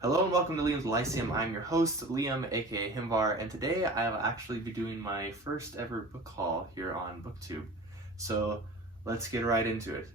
Hello and welcome to Liam's Lyceum. I'm your host, Liam, aka Himvar, and today I'll actually be doing my first ever book haul here on BookTube. So let's get right into it.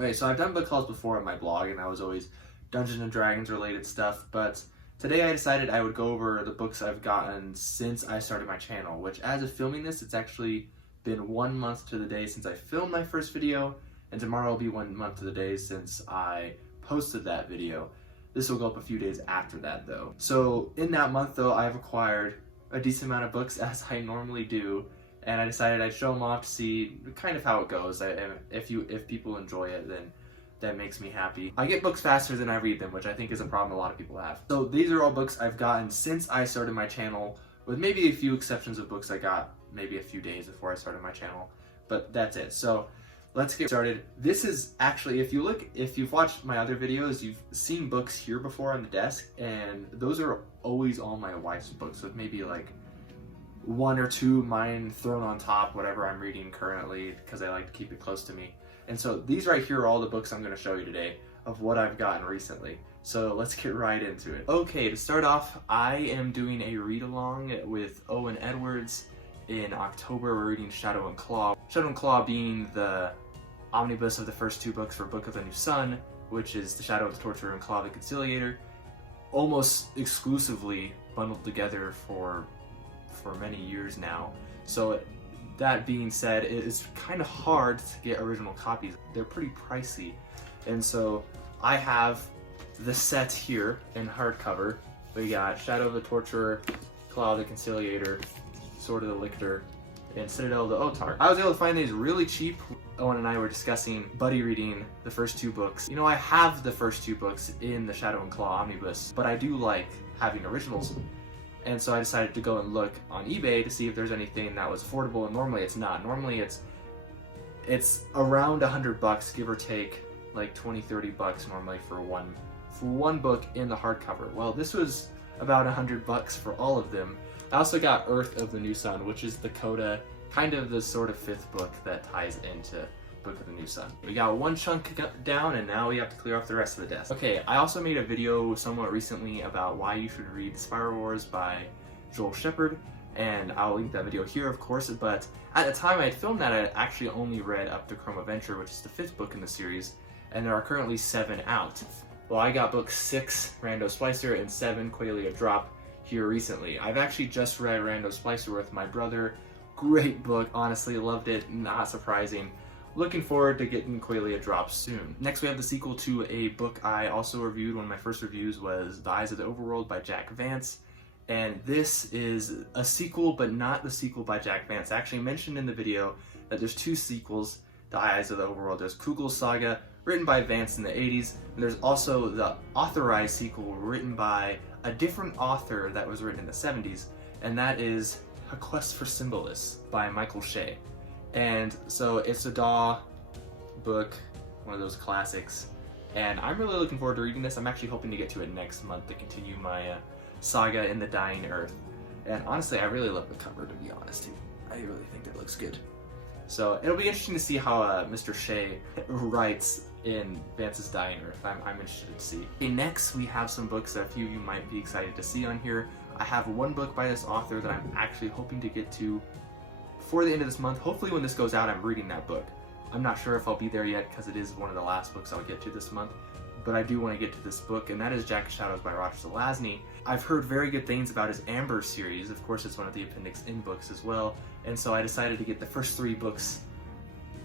Okay, so I've done book hauls before on my blog, and I was always Dungeons and Dragons related stuff, but today I decided I would go over the books I've gotten since I started my channel, which as of filming this, it's actually been 1 month to the day since I filmed my first video, and tomorrow will be 1 month to the day since I posted that video. This will go up a few days after that though. So in that month though, I've acquired a decent amount of books as I normally do, and I decided I'd show them off to see kind of how it goes. If people enjoy it, then that makes me happy. I get books faster than I read them, which I think is a problem a lot of people have. So these are all books I've gotten since I started my channel, with maybe a few exceptions of books I got maybe a few days before I started my channel, but that's it. So let's get started. This is actually, if you've watched my other videos, you've seen books here before on the desk, and those are always all my wife's books, with maybe like 1 or 2 mine thrown on top, whatever I'm reading currently, because I like to keep it close to me. And so these right here are all the books I'm going to show you today of what I've gotten recently. So let's get right into it. Okay, to start off, I am doing a read-along with Owen Edwards. In October, we're reading Shadow and Claw. Shadow and Claw being the omnibus of the first 2 books for Book of the New Sun, which is The Shadow of the Torturer and Claw of the Conciliator, almost exclusively bundled together for many years now. So that being said, it is kind of hard to get original copies. They're pretty pricey. And so I have the set here in hardcover. We got Shadow of the Torturer, Claw of the Conciliator, Sword of the Lictor, and Citadel of the Otar. I was able to find these really cheap. Owen and I were discussing buddy reading the first 2 books. You know, I have the first 2 books in the Shadow and Claw omnibus, but I do like having originals. And so I decided to go and look on eBay to see if there's anything that was affordable, and normally it's not. Normally it's around $100, give or take, like 20-30 bucks normally for one book in the hardcover. Well, this was about $100 for all of them. I also got Earth of the New Sun, which is the coda, kind of the sort of 5th book that ties into Book of the New Sun. We got 1 chunk down, and now we have to clear off the rest of the desk. Okay, I also made a video somewhat recently about why you should read Spiral Wars by Joel Shepherd, and I'll link that video here, of course, but at the time I had filmed that, I had actually only read up to Chrome Adventure, which is the 5th book in the series, and there are currently 7 out. Well, I got book 6, Rando Splicer, and 7, Qualia Drop, here recently. I've actually just read Rando Splicer with my brother. Great book, honestly, loved it, not surprising. Looking forward to getting Qualia Drop soon. Next we have the sequel to a book I also reviewed. One of my first reviews was The Eyes of the Overworld by Jack Vance. And this is a sequel, but not the sequel by Jack Vance. I actually mentioned in the video that there's 2 sequels, The Eyes of the Overworld. There's Kugel's Saga, written by Vance in the 80s, and there's also the authorized sequel written by a different author that was written in the 70s, and that is A Quest for Symbolists by Michael Shea. And so it's a DAW book, one of those classics, and I'm really looking forward to reading this. I'm actually hoping to get to it next month to continue my saga in the Dying Earth. And honestly, I really love the cover, to be honest. I really think it looks good. So it'll be interesting to see how Mr. Shea writes in Vance's Dying Earth. I'm interested to see. Okay, next we have some books that a few of you might be excited to see on here. I have 1 book by this author that I'm actually hoping to get to before the end of this month. Hopefully when this goes out, I'm reading that book. I'm not sure if I'll be there yet because it is one of the last books I'll get to this month, but I do want to get to this book, and that is Jack of Shadows by Roger Zelazny. I've heard very good things about his Amber series. Of course, it's one of the Appendix N books as well, and so I decided to get the first 3 books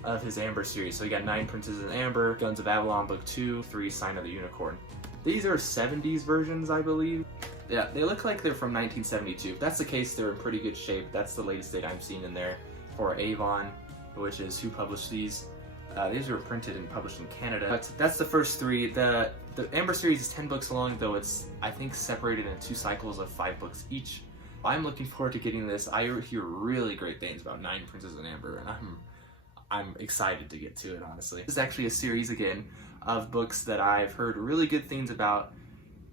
of his Amber series. So you got 9 Princes in Amber, Guns of Avalon Book 2, 3 Sign of the Unicorn. These are 70s versions, I believe. Yeah, they look like they're from 1972. If that's the case, they're in pretty good shape. That's the latest date I'm seeing in there for Avon, which is who published these. These were printed and published in Canada. But that's the first 3. The Amber series is 10 books long, though it's, I think, separated into 2 cycles of 5 books each. I'm looking forward to getting this. I hear really great things about 9 Princes in Amber, and I'm excited to get to it, honestly. This is actually a series, again, of books that I've heard really good things about.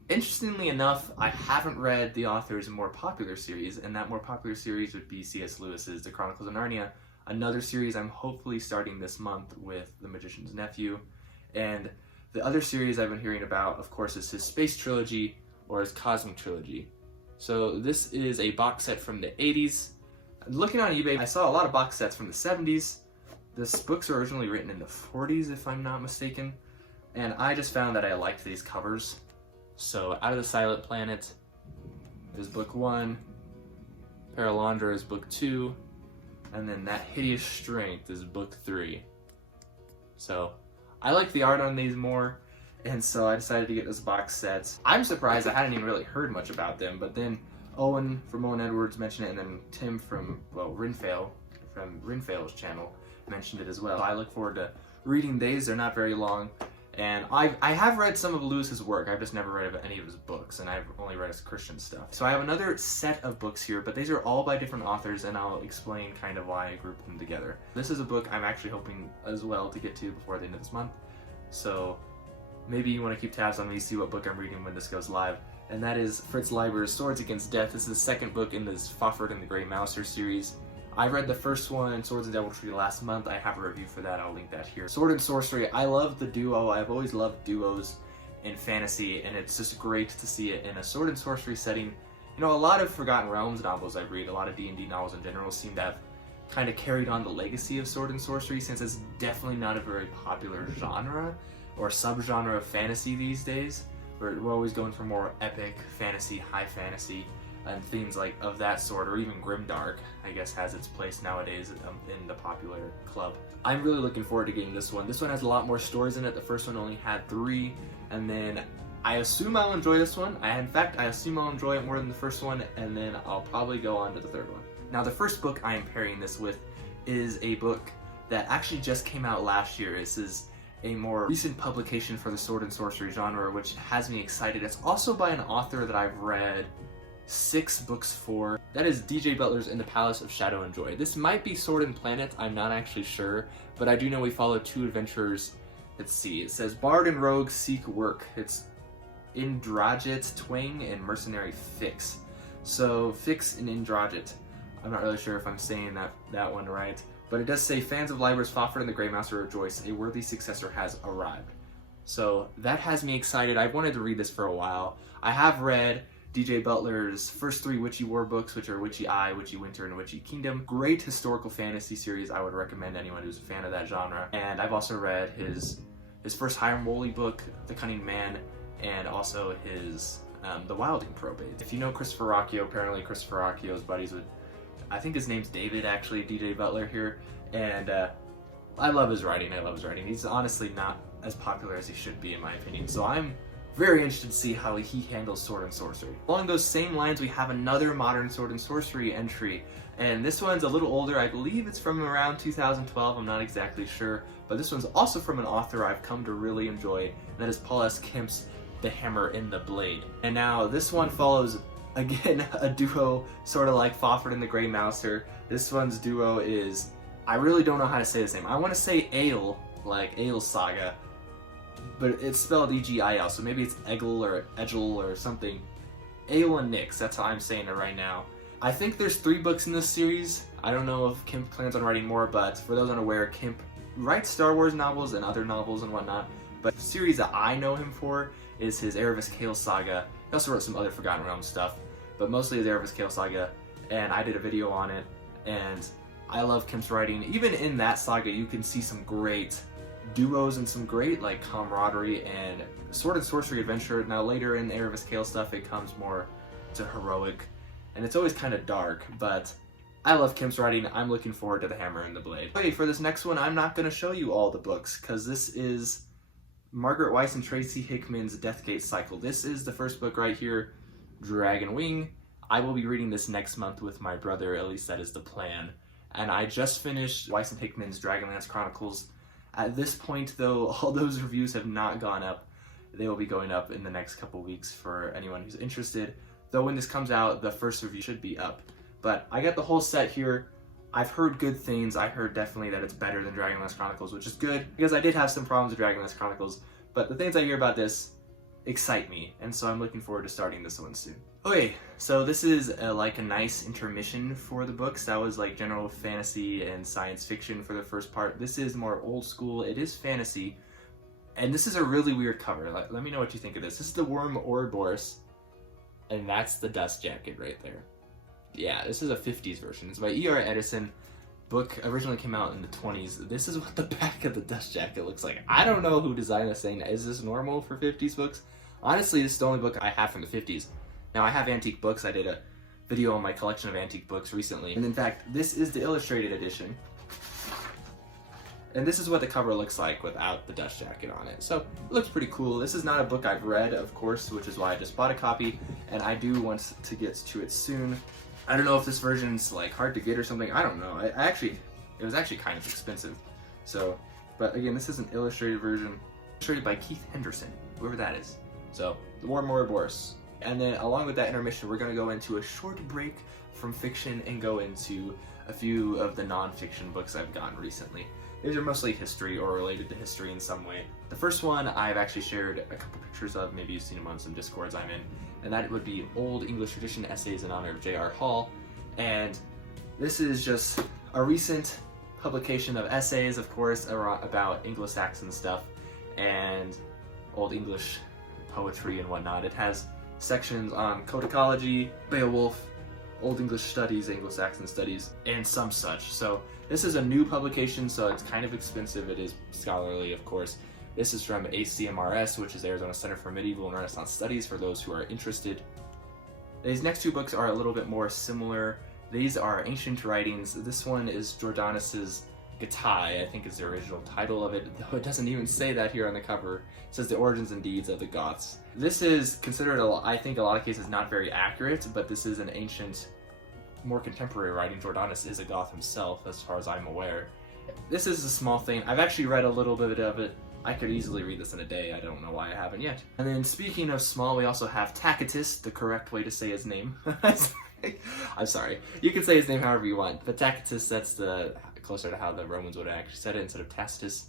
Interestingly enough, I haven't read the author's more popular series, and that more popular series would be C.S. Lewis's The Chronicles of Narnia. another series I'm hopefully starting this month with The Magician's Nephew. And the other series I've been hearing about, of course, is his Space Trilogy or his Cosmic Trilogy. So this is a box set from the 80s. Looking on eBay, I saw a lot of box sets from the 70s. This book's originally written in the 40s, if I'm not mistaken. And I just found that I liked these covers. So Out of the Silent Planet is book 1, Paralandra is book 2, and then That Hideous Strength is book 3. So I like the art on these more, and so I decided to get this box set. I'm surprised I hadn't even really heard much about them, but then Owen from Owen Edwards mentioned it, and then Tim from, well, Rinfail's channel mentioned it as well. I look forward to reading these. They're not very long, and I have read some of Lewis's work. I've just never read any of his books, and I've only read his Christian stuff. So I have another set of books here, but these are all by different authors, and I'll explain kind of why I grouped them together. This is a book I'm actually hoping as well to get to before the end of this month, so maybe you want to keep tabs on me, see what book I'm reading when this goes live. And that is Fritz Leiber's Swords Against Death. This is the second book in this Fafhrd and the Grey Mouser series. I read the first one, Swords and Deviltry, last month. I have a review for that, I'll link that here. Sword and Sorcery, I love the duo. I've always loved duos in fantasy, and it's just great to see it in a Sword and Sorcery setting. You know, a lot of Forgotten Realms novels I've read, a lot of D&D novels in general, seem to have kind of carried on the legacy of Sword and Sorcery, since it's definitely not a very popular genre or subgenre of fantasy these days. We're always going for more epic fantasy, high fantasy, and themes like of that sort, or even grimdark, I guess, has its place nowadays in the popular club. I'm really looking forward to getting this one. This one has a lot more stories in it. The first one only had 3, and then I assume I'll enjoy this one. In fact, I assume I'll enjoy it more than the first one, and then I'll probably go on to the third one. Now, the first book I am pairing this with is a book that actually just came out last year. This is a more recent publication for the Sword and Sorcery genre, which has me excited. It's also by an author that I've read 6 books for. That is DJ Butler's In the Palace of Shadow and Joy. This might be Sword and Planet, I'm not actually sure, but I do know we follow 2 adventurers. Let's see, it says Bard and Rogue seek work. It's Indrajit Twang and Mercenary Fix. So Fix and Indrajit. I'm not really sure if I'm saying that one right, but it does say fans of Leiber's Fafhrd and the Grey Mouser rejoice, a worthy successor has arrived. So that has me excited. I've wanted to read this for a while. I have read DJ Butler's first 3 Witchy War books, which are Witchy Eye, Witchy Winter, and Witchy Kingdom. Great historical fantasy series. I would recommend anyone who's a fan of that genre. And I've also read his first Hiram Woolley book, The Cunning Man, and also his The Wilding Probate. If you know Christopher Rocchio, apparently Christopher Rocchio's buddies with, I think his name's David, actually, DJ Butler here, and I love his writing. He's honestly not as popular as he should be, in my opinion, so I'm very interested to see how he handles Sword and Sorcery. Along those same lines, we have another modern Sword and Sorcery entry, and this one's a little older. I believe it's from around 2012, I'm not exactly sure, but this one's also from an author I've come to really enjoy, and that is Paul S. Kemp's The Hammer and the Blade. And now this one follows, again, a duo sort of like Fafhrd and the Grey Mouser. This one's duo is, I really don't know how to say this name. I want to say Ale, like Ale Saga, but it's spelled E-G-I-L, so maybe it's Egil or Egil or something. Ale and Nix, that's how I'm saying it right now. I think there's 3 books in this series. I don't know if Kemp plans on writing more, but for those unaware, Kemp writes Star Wars novels and other novels and whatnot, but the series that I know him for is his Erebus Kale Saga. He also wrote some other Forgotten Realms stuff, but mostly his Erebus Kale Saga, and I did a video on it, and I love Kemp's writing. Even in that saga, you can see some great duos and some great like camaraderie and Sword and Sorcery adventure. Now later in Erebus Kale stuff, it comes more to heroic, and it's always kind of dark, but I love Kemp's writing. I'm looking forward to The Hammer and the Blade. Okay, for this next one, I'm not going to show you all the books, because this is Margaret Weiss and Tracy Hickman's Deathgate Cycle. This is the first book right here, Dragon Wing. I will be reading this next month with my brother, at least that is the plan. And I just finished Weiss and Hickman's Dragonlance Chronicles. At this point, though, all those reviews have not gone up. They will be going up in the next couple weeks for anyone who's interested. Though when this comes out, the first review should be up. But I got the whole set here. I've heard good things. I heard definitely that it's better than Dragonlance Chronicles, which is good, because I did have some problems with Dragonlance Chronicles. But the things I hear about this excite me, and so I'm looking forward to starting this one soon. Okay, so this is like a nice intermission for the books. That was like general fantasy and science fiction for the first part. This is more old school. It is fantasy. And this is a really weird cover. Let me know what you think of this. This is the worm Ouroboros, and that's the dust jacket right there. Yeah, this is a 50s version. It's by E.R. Edison. Book originally came out in the 20s. This is what the back of the dust jacket looks like. I don't know who designed this thing. Is this normal for 50s books? Honestly, this is the only book I have from the 50s. Now, I have antique books. I did a video on my collection of antique books recently. And in fact, this is the illustrated edition. And this is what the cover looks like without the dust jacket on it. So, it looks pretty cool. This is not a book I've read, of course, which is why I just bought a copy. And I do want to get to it soon. I don't know if this version's like hard to get or something. I don't know. It was actually kind of expensive. So, but again, this is an illustrated version. Illustrated by Keith Henderson, whoever that is. So, the Worm Ouroboros. And then along with that intermission, we're going to go into a short break from fiction and go into a few of the non-fiction books I've gotten recently. These are mostly history or related to history in some way. The first one I've actually shared a couple pictures of, maybe you've seen them on some Discords I'm in, and that would be Old English Tradition Essays in Honor of J.R. Hall. And this is just a recent publication of essays, of course, about Anglo-Saxon stuff and Old English poetry and whatnot. It has sections on codicology, Beowulf, Old English studies, Anglo-Saxon studies, and some such. So this is a new publication, so it's kind of expensive. It is scholarly, of course. This is from ACMRS, which is Arizona Center for Medieval and Renaissance Studies, for those who are interested. These next two books are a little bit more similar. These are ancient writings. This one is Jordanus's Getae, I think is the original title of it, though it doesn't even say that here on the cover. It says The Origins and Deeds of the Goths. This is considered, I think, a lot of cases not very accurate, but this is an ancient, more contemporary writing. Jordanus is a Goth himself, as far as I'm aware. This is a small thing. I've actually read a little bit of it. I could easily read this in a day. I don't know why I haven't yet. And then speaking of small, we also have Tacitus, the correct way to say his name. I'm sorry. You can say his name however you want, but Tacitus, that's the closer to how the Romans would have actually said it instead of Tacitus.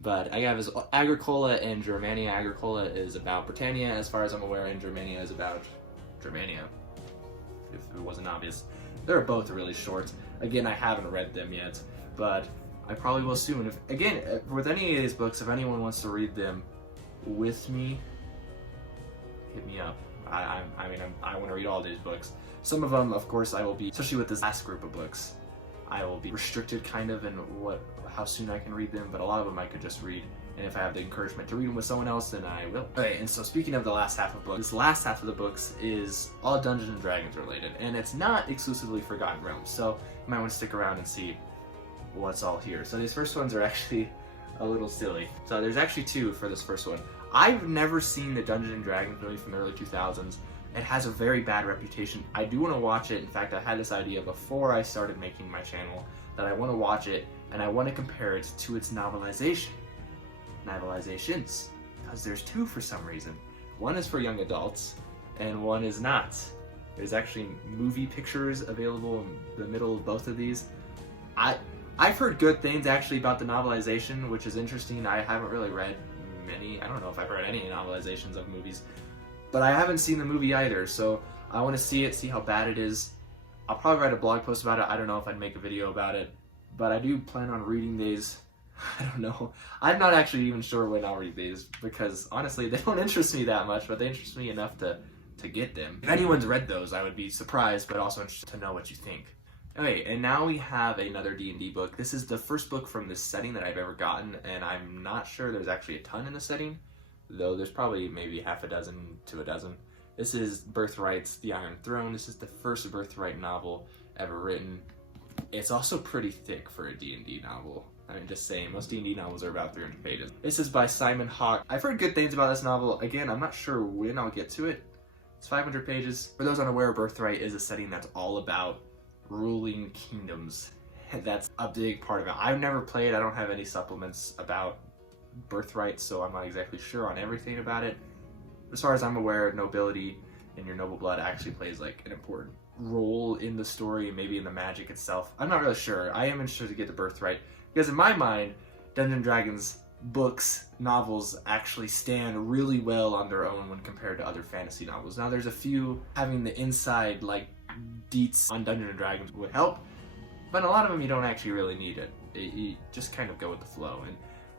But I have his Agricola and Germania. Agricola is about Britannia, as far as I'm aware, and Germania is about Germania, if it wasn't obvious. They're both really short. Again, I haven't read them yet, but I probably will soon. Again, with any of these books, if anyone wants to read them with me, hit me up. I want to read all these books. Some of them, of course, I will be, especially with this last group of books, I will be restricted kind of in how soon I can read them, but a lot of them I could just read, and if I have the encouragement to read them with someone else, then I will. Okay, and so speaking of the last half of books, this last half of the books is all Dungeons and Dragons related, and it's not exclusively Forgotten Realms, so you might want to stick around and see what's all here. So these first ones are actually a little silly. So there's actually two for this first one. I've never seen the Dungeons and Dragons movie from the early 2000s. It has a very bad reputation. I do want to watch it. In fact, I had this idea before I started making my channel that I want to watch it and I want to compare it to its novelizations, because there's two for some reason. One is for young adults and one is not. There's actually movie pictures available in the middle of both of these. I've heard good things actually about the novelization, which is interesting. I haven't really read many. I don't know if I've read any novelizations of movies, but I haven't seen the movie either, so I want to see it, see how bad it is. I'll probably write a blog post about it. I don't know if I'd make a video about it, but I do plan on reading these. I don't know. I'm not actually even sure when I'll read these, because honestly, they don't interest me that much, but they interest me enough to get them. If anyone's read those, I would be surprised, but also interested to know what you think. Okay, and now we have another D&D book. This is the first book from this setting that I've ever gotten, and I'm not sure there's actually a ton in the setting, though there's probably maybe half a dozen to a dozen. This is Birthright's The Iron Throne. This is the first Birthright novel ever written. It's also pretty thick for a D&D novel. I mean, just saying, most D&D novels are about 300 pages. This is by Simon Hawke. I've heard good things about this novel. Again, I'm not sure when I'll get to it. It's 500 pages. For those unaware, Birthright is a setting that's all about ruling kingdoms. That's a big part of it. I've never played. I don't have any supplements about Birthright, so I'm not exactly sure on everything about it. As far as I'm aware, nobility and your noble blood actually plays like an important role in the story, maybe in the magic itself. I'm not really sure. I am interested to get to Birthright, because in my mind, Dungeons & Dragons novels actually stand really well on their own when compared to other fantasy novels. Now there's a few having the inside like deets on Dungeons and Dragons would help, but a lot of them you don't actually really need it. You just kind of go with the flow. And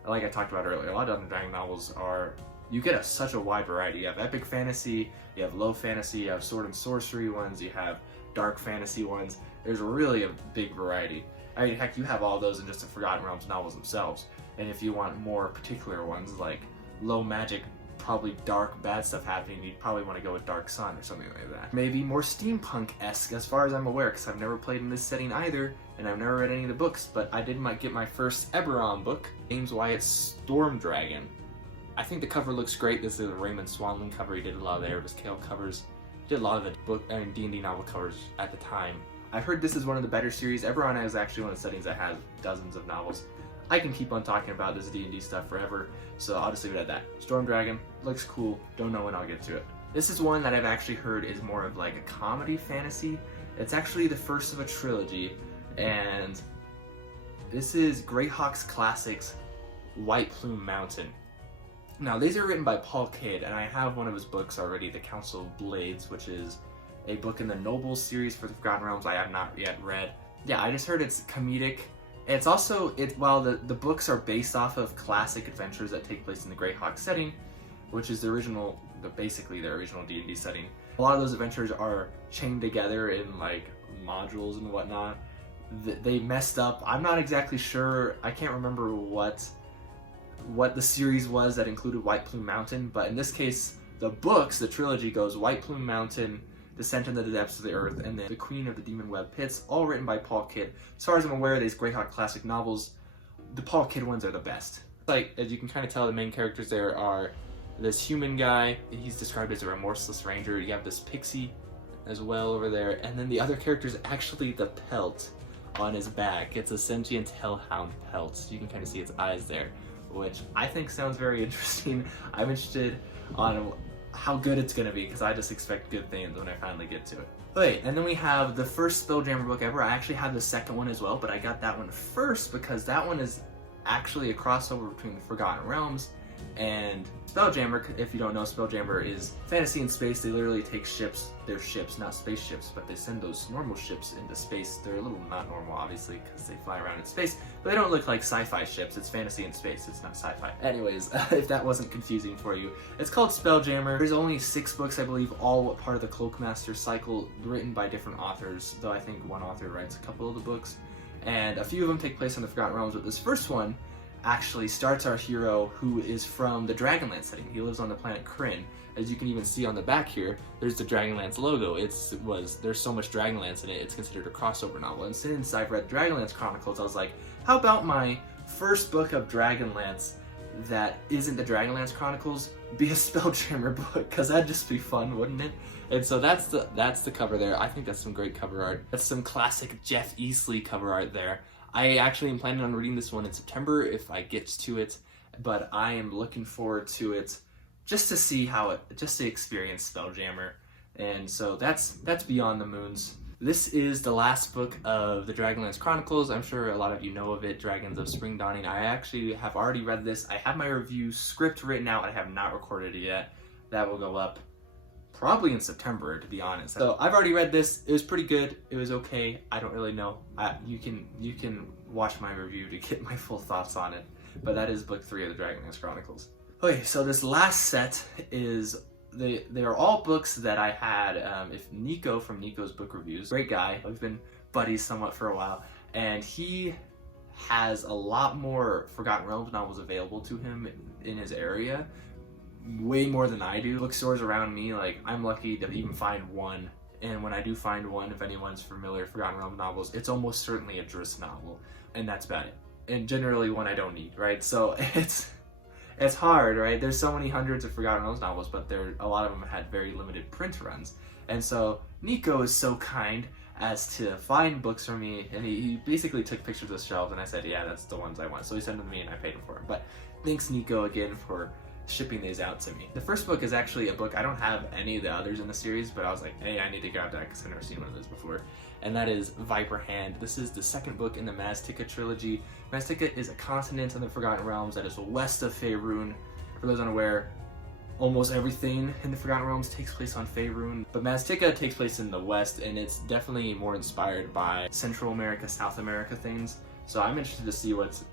like I talked about earlier, a lot of Dungeons and Dragons novels are, you get such a wide variety. You have epic fantasy, you have low fantasy, you have sword and sorcery ones, you have dark fantasy ones. There's really a big variety. I mean, heck, you have all those in just the Forgotten Realms novels themselves. And if you want more particular ones, like low magic, probably dark, bad stuff happening, you'd probably want to go with Dark Sun or something like that. Maybe more steampunk-esque, as far as I'm aware, because I've never played in this setting either, and I've never read any of the books, but I did get my first Eberron book, James Wyatt's Storm Dragon. I think the cover looks great. This is a Raymond Swanlin cover. He did a lot of the Erebus Kale covers. He did a lot of the book and D&D novel covers at the time. I've heard this is one of the better series. Eberron is actually one of the settings that has dozens of novels. I can keep on talking about this D&D stuff forever, so I'll just leave it at that. Storm Dragon, looks cool, don't know when I'll get to it. This is one that I've actually heard is more of like a comedy fantasy. It's actually the first of a trilogy, and this is Greyhawk's Classics, White Plume Mountain. Now, these are written by Paul Kidd, and I have one of his books already, The Council of Blades, which is a book in the Nobles series for the Forgotten Realms I have not yet read. Yeah, I just heard it's comedic. It's also, while the books are based off of classic adventures that take place in the Greyhawk setting, which is basically the original D&D setting. A lot of those adventures are chained together in like modules and whatnot. They messed up. I'm not exactly sure. I can't remember what the series was that included White Plume Mountain, but in this case, the books, the trilogy goes White Plume Mountain, Descent into the Depths of the Earth, and then The Queen of the Demon Web Pits, all written by Paul Kidd. As far as I'm aware of these Greyhawk classic novels, the Paul Kidd ones are the best. Like, as you can kind of tell, the main characters there are this human guy, he's described as a remorseless ranger. You have this pixie as well over there, and then the other character is actually the pelt on his back. It's a sentient hellhound pelt. You can kind of see its eyes there, which I think sounds very interesting. I'm interested on how good it's going to be, because I just expect good things when I finally get to it. Okay, and then we have the first Spelljammer book ever. I actually have the second one as well, but I got that one first because that one is actually a crossover between the Forgotten Realms and Spelljammer. If you don't know, Spelljammer is fantasy in space. They literally take ships, they're ships, not spaceships, but they send those normal ships into space. They're a little not normal, obviously, because they fly around in space, but they don't look like sci-fi ships. It's fantasy in space, it's not sci-fi. Anyways, if that wasn't confusing for you, it's called Spelljammer. There's only 6 books, I believe, all part of the Cloakmaster cycle, written by different authors, though I think one author writes a couple of the books, and a few of them take place in the Forgotten Realms, but this first one actually starts our hero, who is from the Dragonlance setting. He lives on the planet Kryn. As you can even see on the back here, there's the Dragonlance logo. There's so much Dragonlance in it, it's considered a crossover novel. And since I've read Dragonlance Chronicles, I was like, how about my first book of Dragonlance that isn't the Dragonlance Chronicles be a Spelljammer book? Because that'd just be fun, wouldn't it? And so that's the cover there. I think that's some great cover art. That's some classic Jeff Easley cover art there. I actually am planning on reading this one in September if I get to it, but I am looking forward to it just to see just to experience Spelljammer. And so that's Beyond the Moons. This is the last book of the Dragonlance Chronicles. I'm sure a lot of you know of it, Dragons of Spring Dawning. I actually have already read this. I have my review script written out. I have not recorded it yet. That will go up probably in September, to be honest. So I've already read this. It was pretty good. It was okay. I don't really know. You can watch my review to get my full thoughts on it. But that is book 3 of the Dragonlance Chronicles. Okay, so this last set is they are all books that I had. If Nico from Nico's Book Reviews, great guy. We've been buddies somewhat for a while, and he has a lot more Forgotten Realms novels available to him in his area. Way more than I do. Bookstores around me, like, I'm lucky to even find one, and when I do find one, if anyone's familiar with Forgotten Realms novels, it's almost certainly a Driss novel, and that's about it. And generally one I don't need, right? So it's hard, right? There's so many hundreds of Forgotten Realms novels, but a lot of them had very limited print runs. And so Nico is so kind as to find books for me, and he basically took pictures of the shelves, and I said, yeah, that's the ones I want. So he sent them to me, and I paid him for them. But thanks, Nico, again, for shipping these out to me. The first book is actually a book, I don't have any of the others in the series, but I was like, hey, I need to grab that because I've never seen one of those before. And that is Viper Hand. This is the second book in the Maztica trilogy. Maztica is a continent in the Forgotten Realms that is west of Faerun. For those unaware, almost everything in the Forgotten Realms takes place on Faerun, but Maztica takes place in the west, and it's definitely more inspired by Central America, South America things. So I'm interested to see what's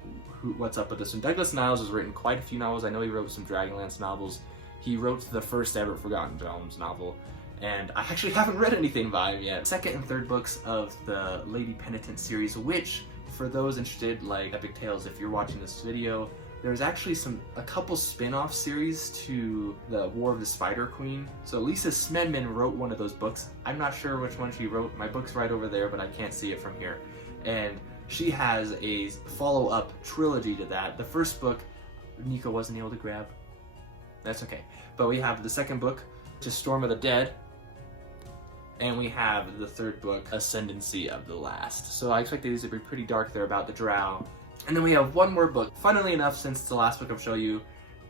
up with this one. Douglas Niles has written quite a few novels. I know he wrote some Dragonlance novels. He wrote the first ever Forgotten Realms novel, and I actually haven't read anything by him yet. Second and third books of the Lady Penitent series, which, for those interested, like Epic Tales, if you're watching this video, there's actually a couple spin-off series to the War of the Spider Queen. So Lisa Smedman wrote one of those books. I'm not sure which one she wrote. My book's right over there, but I can't see it from here. And she has a follow-up trilogy to that. The first book, Nico wasn't able to grab. That's okay. But we have the second book, which is Storm of the Dead. And we have the third book, Ascendancy of the Last. So I expect these to be pretty dark. They're about the Drow. And then we have one more book. Funnily enough, since the last book I've shown you,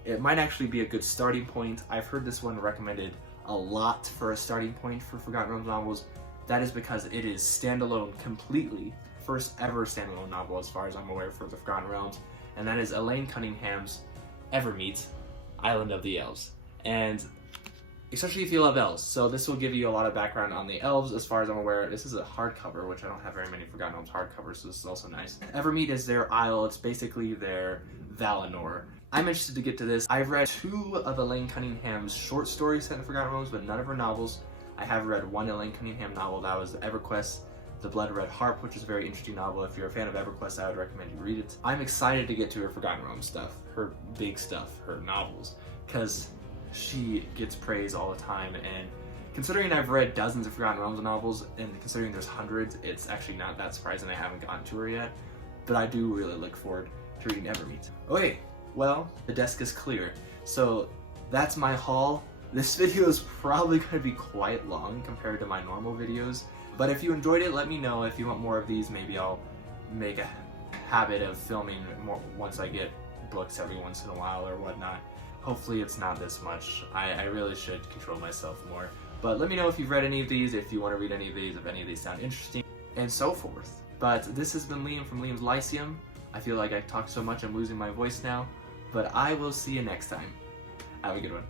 it might actually be a good starting point. I've heard this one recommended a lot for a starting point for Forgotten Realms novels. That is because it is standalone completely. First ever standalone novel as far as I'm aware for the Forgotten Realms. And that is Elaine Cunningham's Evermeet, Island of the Elves. And especially if you love elves. So this will give you a lot of background on the elves as far as I'm aware. This is a hardcover, which I don't have very many Forgotten Realms hardcovers, so this is also nice. Evermeet is their isle. It's basically their Valinor. I'm interested to get to this. I've read 2 of Elaine Cunningham's short stories set in Forgotten Realms, but none of her novels. I have read one Elaine Cunningham novel, that was EverQuest, The Blood Red Harp, which is a very interesting novel. If you're a fan of EverQuest, I would recommend you read it. I'm excited to get to her Forgotten Realms stuff, her big stuff, her novels, because she gets praise all the time, and considering I've read dozens of Forgotten Realms novels, and considering there's hundreds, it's actually not that surprising I haven't gotten to her yet, but I do really look forward to reading Evermeet. Okay, well, the desk is clear, so that's my haul. This video is probably going to be quite long compared to my normal videos, but if you enjoyed it, let me know. If you want more of these, maybe I'll make a habit of filming more once I get books every once in a while or whatnot. Hopefully it's not this much. I really should control myself more. But let me know if you've read any of these, if you want to read any of these, if any of these sound interesting, and so forth. But this has been Liam from Liam's Lyceum. I feel like I talked so much I'm losing my voice now, but I will see you next time. Have a good one.